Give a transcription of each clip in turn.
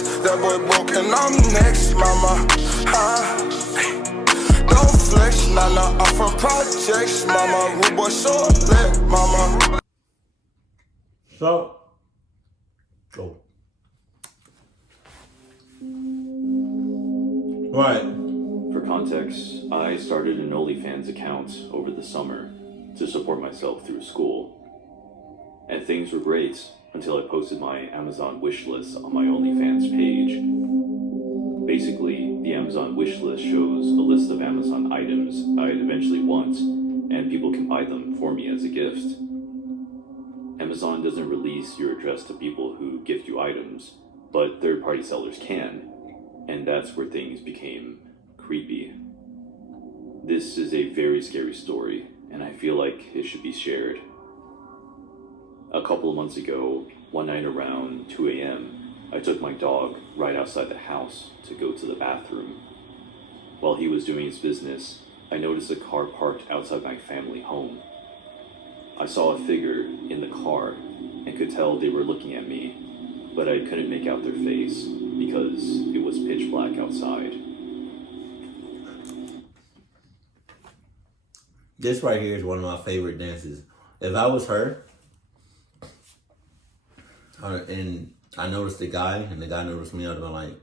flex. That boy broke and I'm next, mama. Don't flex, nah, I'm from projects, mama. Rude boy short lit, mama. So, go. Right. For context, I started an OnlyFans account over the summer to support myself through school. And things were great until I posted my Amazon wish list on my OnlyFans page. Basically, the Amazon wish list shows a list of Amazon items I'd eventually want, and people can buy them for me as a gift. Amazon doesn't release your address to people who gift you items, but third-party sellers can, and that's where things became creepy. This is a very scary story, and I feel like it should be shared. A couple of months ago, one night around 2 a.m., I took my dog right outside the house to go to the bathroom. While he was doing his business, I noticed a car parked outside my family home. I saw a figure in the car and could tell they were looking at me, but I couldn't make out their face because it was pitch black outside. This right here is one of my favorite dances. If I was her, and I noticed the guy, and the guy noticed me, I would have been like,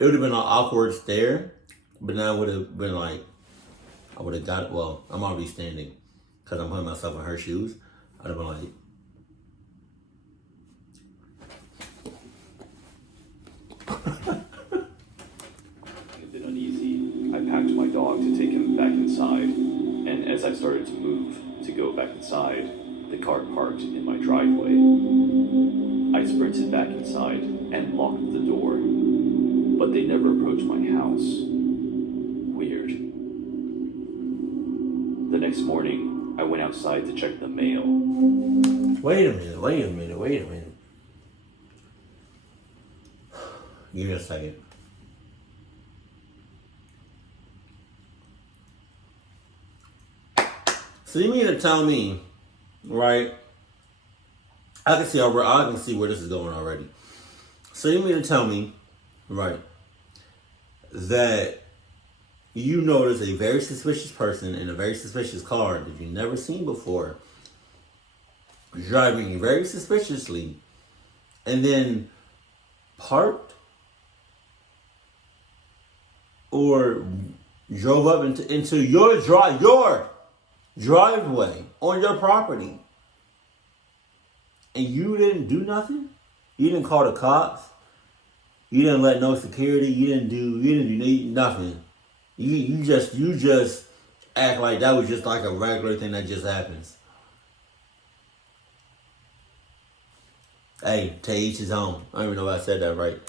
it would have been an awkward stare, but then I would have been like, I would have got, well, I'm already standing, because I'm putting myself in her shoes. I'd have been like, A bit uneasy, I packed my dog to take him back inside, and as I started to move to go back inside, the car parked in my driveway. I sprinted back inside and locked the door, but they never approached my house. Weird. The next morning, I went outside to check the mail. wait a minute. Give me a second. So you mean to tell me, right? I can see where this is going already. So you mean to tell me, right, that you notice a very suspicious person in a very suspicious car that you've never seen before, driving very suspiciously, and then parked or drove up into your driveway on your property, and you didn't do nothing? You didn't call the cops? You didn't let no security? You didn't do nothing? You just act like that was just like a regular thing that just happens. Hey, to each his own. I don't even know if I said that right.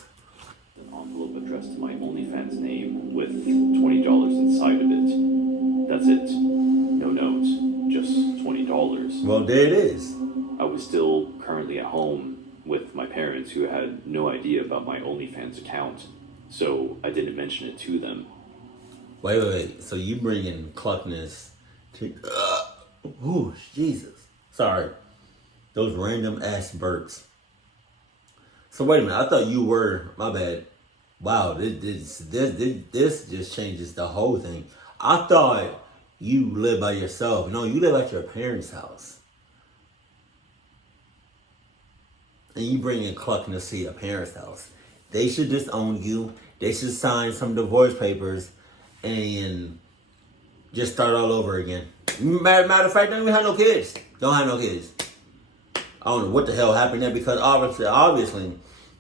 An envelope addressed to my OnlyFans name with $20 inside of it. That's it. No note, just $20. Well, there it is. I was still currently at home with my parents who had no idea about my OnlyFans account, so I didn't mention it to them. Wait. So you bring in cluckness to... Ooh, Jesus. Sorry. Those random ass burps. So wait a minute. I thought you were... My bad. Wow, this just changes the whole thing. I thought you live by yourself. No, you live at your parents' house. And you bring in cluckiness to your parents' house. They should disown you. They should sign some divorce papers and just start all over again. Matter of fact, don't even have no kids. Don't have no kids. I don't know what the hell happened there, because obviously,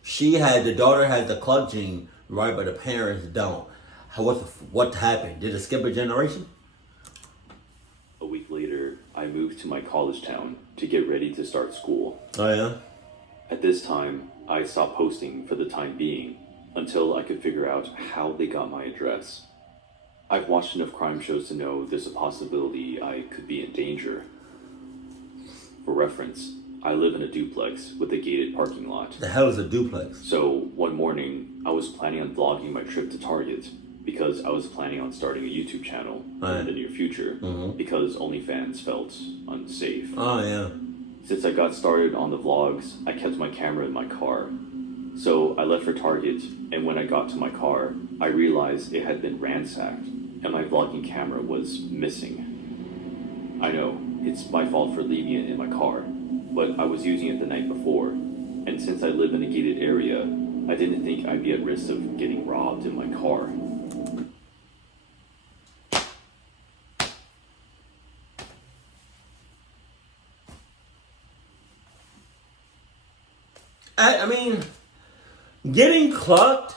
the daughter has the cluck gene, right, but the parents don't. What happened? Did it skip a generation? A week later, I moved to my college town to get ready to start school. Oh, yeah? At this time, I stopped posting for the time being until I could figure out how they got my address. I've watched enough crime shows to know there's a possibility I could be in danger. For reference, I live in a duplex with a gated parking lot. The hell is a duplex? So one morning, I was planning on vlogging my trip to Target because I was planning on starting a YouTube channel in the near future because OnlyFans felt unsafe. Oh, yeah. Since I got started on the vlogs, I kept my camera in my car. So I left for Target, and when I got to my car, I realized it had been ransacked, and my vlogging camera was missing. I know, it's my fault for leaving it in my car, but I was using it the night before, and since I live in a gated area, I didn't think I'd be at risk of getting robbed in my car. I mean, getting clucked,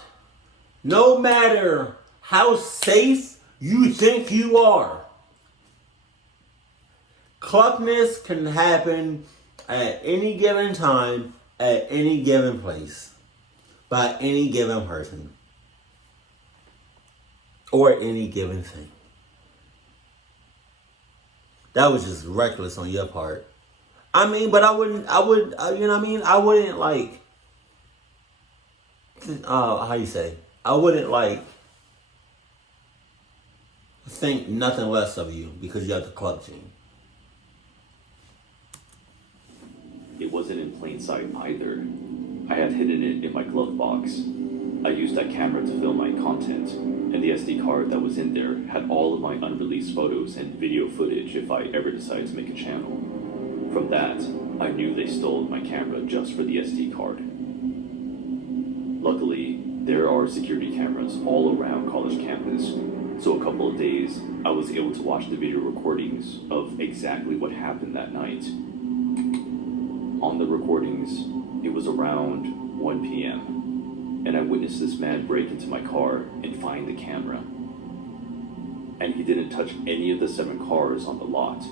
no matter how safe you think you are, cluckness can happen at any given time, at any given place, by any given person, or any given thing. That was just reckless on your part. I mean, but I would, you know what I mean? I wouldn't like, how you say? I wouldn't like think nothing less of you because you have the club gene. It wasn't in plain sight either. I had hidden it in my glove box. I used that camera to film my content, and the SD card that was in there had all of my unreleased photos and video footage if I ever decided to make a channel. From that, I knew they stole my camera just for the SD card. Luckily, there are security cameras all around college campus, so a couple of days, I was able to watch the video recordings of exactly what happened that night. On the recordings, it was around 1 p.m., and I witnessed this man break into my car and find the camera. And he didn't touch any of the 7 cars on the lot.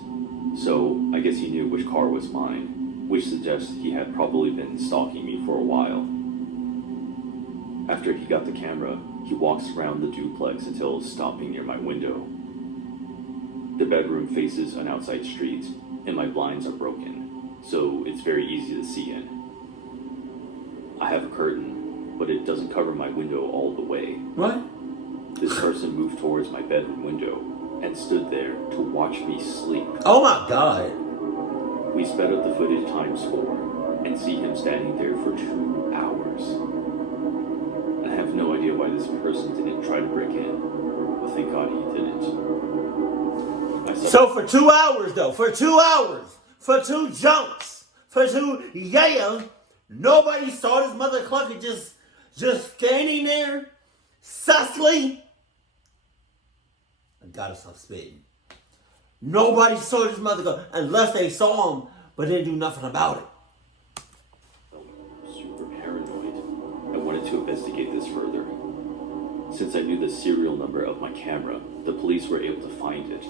So I guess he knew which car was mine, which suggests he had probably been stalking me for a while. After he got the camera, he walks around the duplex until stopping near my window. The bedroom faces an outside street, and my blinds are broken, so it's very easy to see in. I have a curtain, but it doesn't cover my window all the way. What? This person moved towards my bedroom window and stood there to watch me sleep. Oh my God. We sped up the footage ×4 and see him standing there for 2 hours. I have no idea why this person didn't try to break in, but thank God he didn't. So for 2 hours though, for 2 hours, for 2 jumps, for 2 nobody saw this mother clucker just standing there, sussly. I gotta stop spitting. Nobody saw this motherfucker unless they saw him, but didn't do nothing about it. Super paranoid. I wanted to investigate this further. Since I knew the serial number of my camera, the police were able to find it.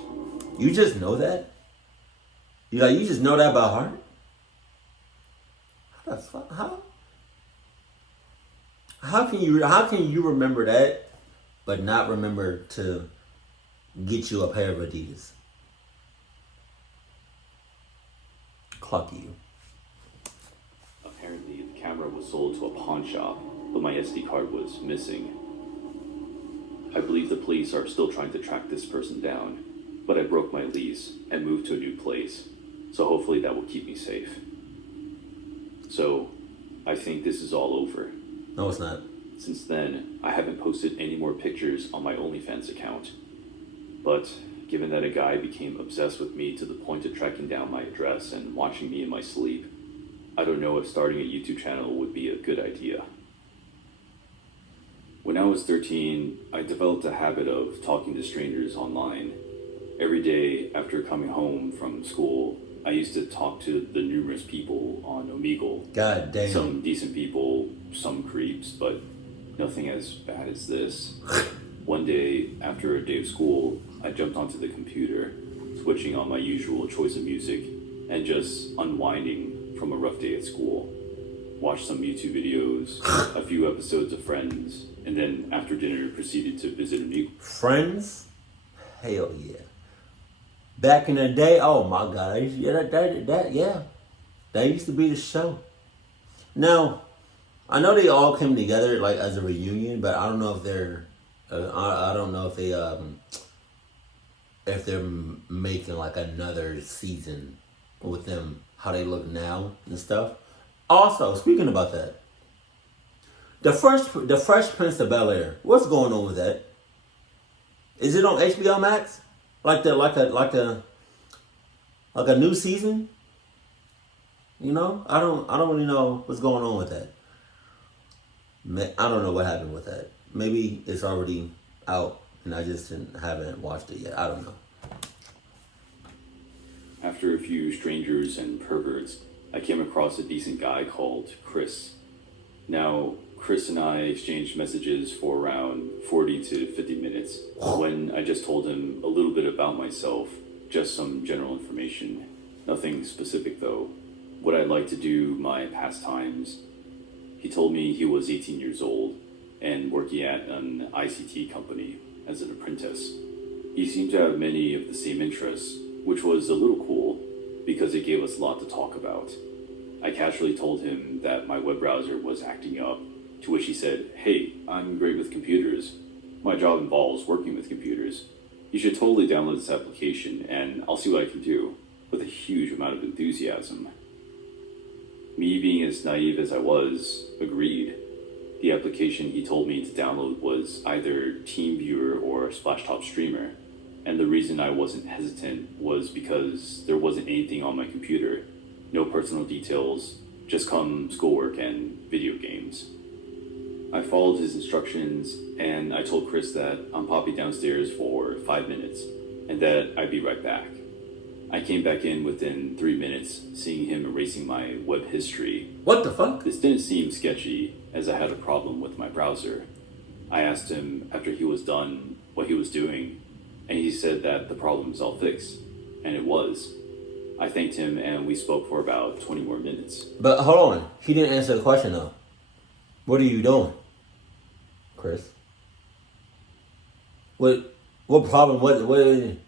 You just know that? You just know that by heart? How the fuck? How can you remember that, but not remember to get you a pair of Adidas? Cluck you. Apparently, the camera was sold to a pawn shop, but my SD card was missing. I believe the police are still trying to track this person down, but I broke my lease and moved to a new place, so hopefully that will keep me safe. So, I think this is all over. No, it's not. Since then, I haven't posted any more pictures on my OnlyFans account. But given that a guy became obsessed with me to the point of tracking down my address and watching me in my sleep, I don't know if starting a YouTube channel would be a good idea. When I was 13, I developed a habit of talking to strangers online. Every day after coming home from school, I used to talk to the numerous people on Omegle. God damn. Some decent people, some creeps, but nothing as bad as this. One day, after a day of school, I jumped onto the computer, switching on my usual choice of music, and just unwinding from a rough day at school. Watched some YouTube videos, a few episodes of Friends, and then after dinner proceeded to visit a new... Friends? Hell yeah. Back in the day, oh my God, that used to be the show. Now, I know they all came together like as a reunion, but I don't know if they're, I don't know if they're making like another season with them, how they look now and stuff. Also, speaking about that, The Fresh Prince of Bel-Air. What's going on with that? Is it on HBO Max? Like a new season? You know? I don't really know what's going on with that. I don't know what happened with that. Maybe it's already out and I just haven't watched it yet. I don't know. After a few strangers and perverts, I came across a decent guy called Chris. Now, Chris and I exchanged messages for around 40 to 50 minutes when I just told him a little bit about myself, just some general information. Nothing specific though. What I'd like to do, my pastimes. He told me he was 18 years old and working at an ICT company as an apprentice. He seemed to have many of the same interests, which was a little cool because it gave us a lot to talk about. I casually told him that my web browser was acting up, to which he said, "Hey, I'm great with computers. My job involves working with computers. You should totally download this application and I'll see what I can do," with a huge amount of enthusiasm. Me being as naive as I was, agreed. The application he told me to download was either TeamViewer or Splashtop Streamer, and the reason I wasn't hesitant was because there wasn't anything on my computer, no personal details, just schoolwork and video games. I followed his instructions and I told Chris that I'm popping downstairs for 5 minutes and that I'd be right back. I came back in within 3 minutes, seeing him erasing my web history. What the fuck? This didn't seem sketchy, as I had a problem with my browser. I asked him after he was done what he was doing, and he said that the problem was all fixed, and it was. I thanked him and we spoke for about 20 more minutes. But hold on. He didn't answer the question though. What are you doing, Chris? What problem was it? What is it?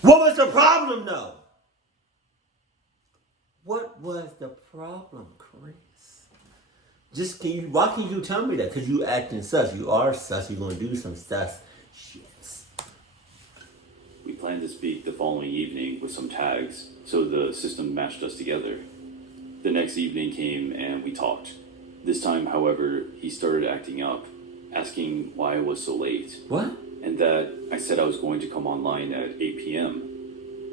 What was the problem, though? What was the problem, Chris? Why can't you tell me that? Because you acting sus. You are sus. You're going to do some sus shit. We planned to speak the following evening with some tags, so the system matched us together. The next evening came and we talked. This time, however, he started acting up, asking why I was so late. What? And that I said I was going to come online at 8 p.m.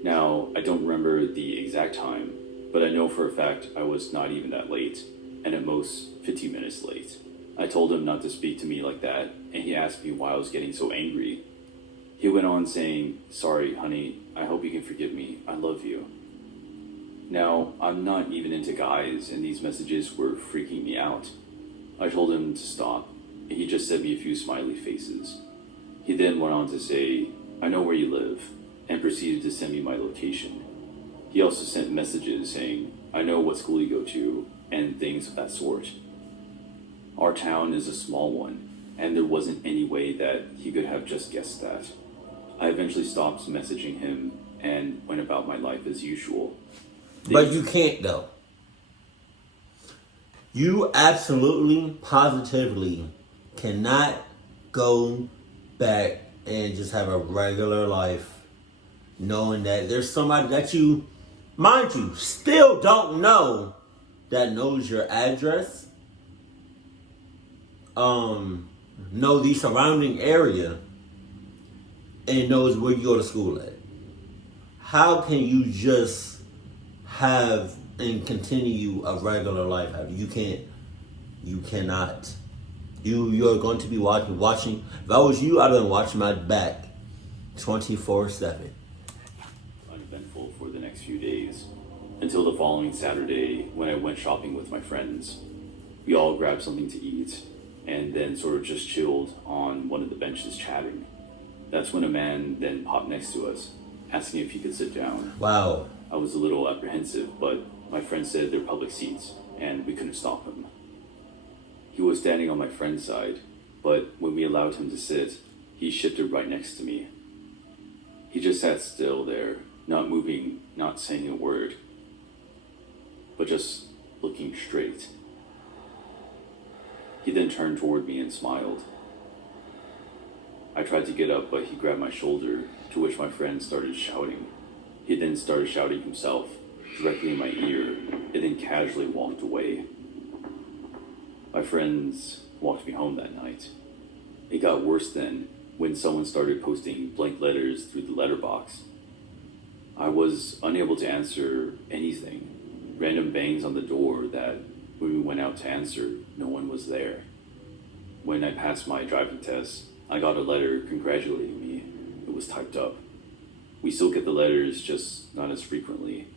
Now, I don't remember the exact time, but I know for a fact I was not even that late, and at most 15 minutes late. I told him not to speak to me like that, and he asked me why I was getting so angry. He went on saying, "Sorry, honey, I hope you can forgive me. I love you." Now, I'm not even into guys, and these messages were freaking me out. I told him to stop, and he just sent me a few smiley faces. He then went on to say, "I know where you live," and proceeded to send me my location. He also sent messages saying, "I know what school you go to," and things of that sort. Our town is a small one, and there wasn't any way that he could have just guessed that. I eventually stopped messaging him and went about my life as usual. But you can't, though. You absolutely, positively cannot go back and just have a regular life knowing that there's somebody that you, mind you, still don't know that knows your address, know the surrounding area, and knows where you go to school at. How can you just have and continue a regular life? You can't. You cannot. You're going to be watching. If I was you, I'd have been watching my back 24/7. Uneventful for the next few days, until the following Saturday when I went shopping with my friends. We all grabbed something to eat, and then sort of just chilled on one of the benches chatting. That's when a man then popped next to us, asking if he could sit down. Wow. I was a little apprehensive, but my friend said they're public seats, and we couldn't stop him. He was standing on my friend's side, but when we allowed him to sit, he shifted right next to me. He just sat still there, not moving, not saying a word, but just looking straight. He then turned toward me and smiled. I tried to get up, but he grabbed my shoulder, to which my friend started shouting. He then started shouting himself, directly in my ear, and then casually walked away. My friends walked me home that night. It got worse then, when someone started posting blank letters through the letterbox. I was unable to answer anything. Random bangs on the door that, when we went out to answer, no one was there. When I passed my driving test, I got a letter congratulating me. It was typed up. We still get the letters, just not as frequently.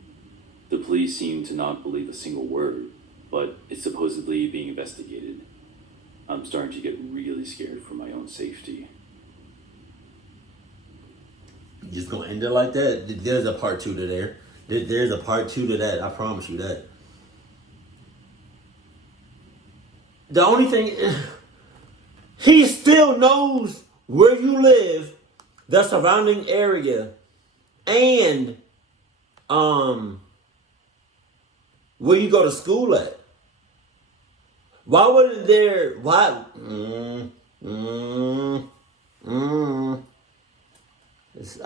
The police seem to not believe a single word, but it's supposedly being investigated. I'm starting to get really scared for my own safety. You just gonna end it like that? There's a part 2 to there. There's a part 2 to that. I promise you that. The only thing, he still knows where you live, the surrounding area, and where you go to school at. Why wouldn't there? Why? This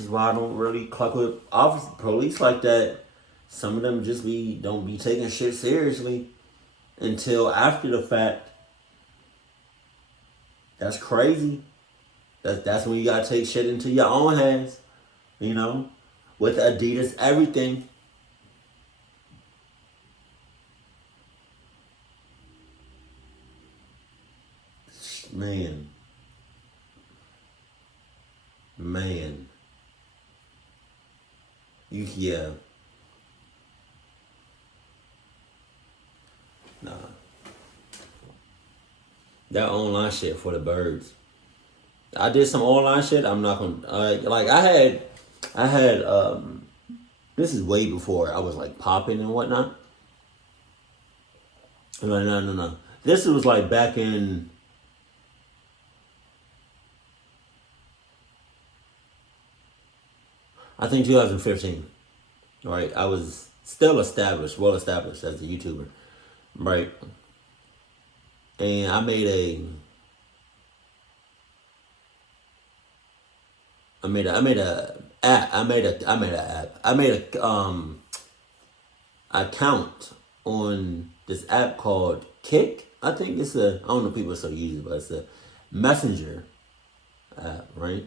is why I don't really cluck with police like that. Some of them just don't be taking shit seriously until after the fact. That's crazy. That's when you gotta take shit into your own hands. You know, with Adidas, everything. Man. Yeah. Nah. That online shit for the birds. I did some online shit. I'm not gonna like I had this is way before I was like popping and whatnot. No. This was like back in I think 2015. Right? I was still well established as a YouTuber. Right? And I made a account on this app called Kick. I think I don't know if people still use it, but it's a messenger app, right?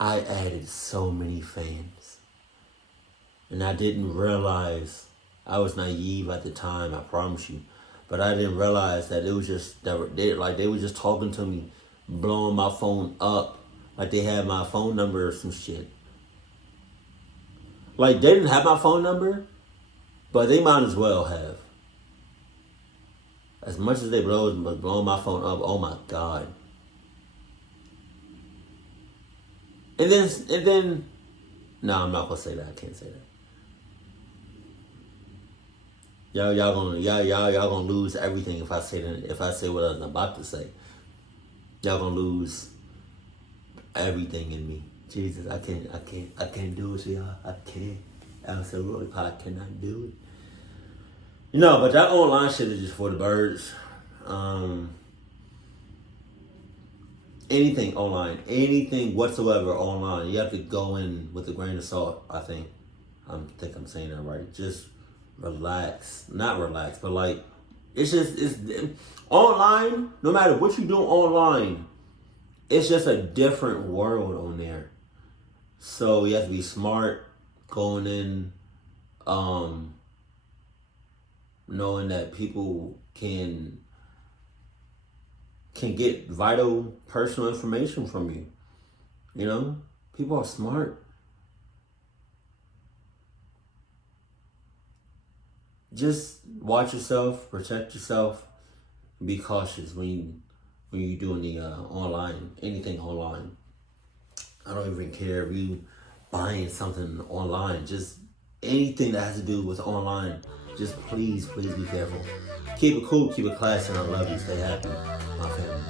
I added so many fans. And I didn't realize, I was naive at the time, I promise you. But I didn't realize that it was just, they were just talking to me, blowing my phone up. Like they had my phone number or some shit. Like they didn't have my phone number, but they might as well have. As much as they blowing my phone up, oh my God. And then, no, I'm not gonna say that. I can't say that. Y'all gonna lose everything if I say that. If I say what I was about to say, y'all gonna lose everything in me. Jesus, I can't do it, y'all. I can't. Absolutely, I cannot do it. You know, but that online shit is just for the birds. Anything online, anything whatsoever online, you have to go in with a grain of salt. I think I'm saying that right. Just relax, not relax, but like it's online. No matter what you do online, it's just a different world on there. So you have to be smart going in, knowing that people can get vital personal information from you. You know, people are smart. Just watch yourself, protect yourself, be cautious when you're doing the anything online. I don't even care if you buying something online, just anything that has to do with online. Just please be careful. Keep it cool, keep it classy, and I love you. Stay happy, my family.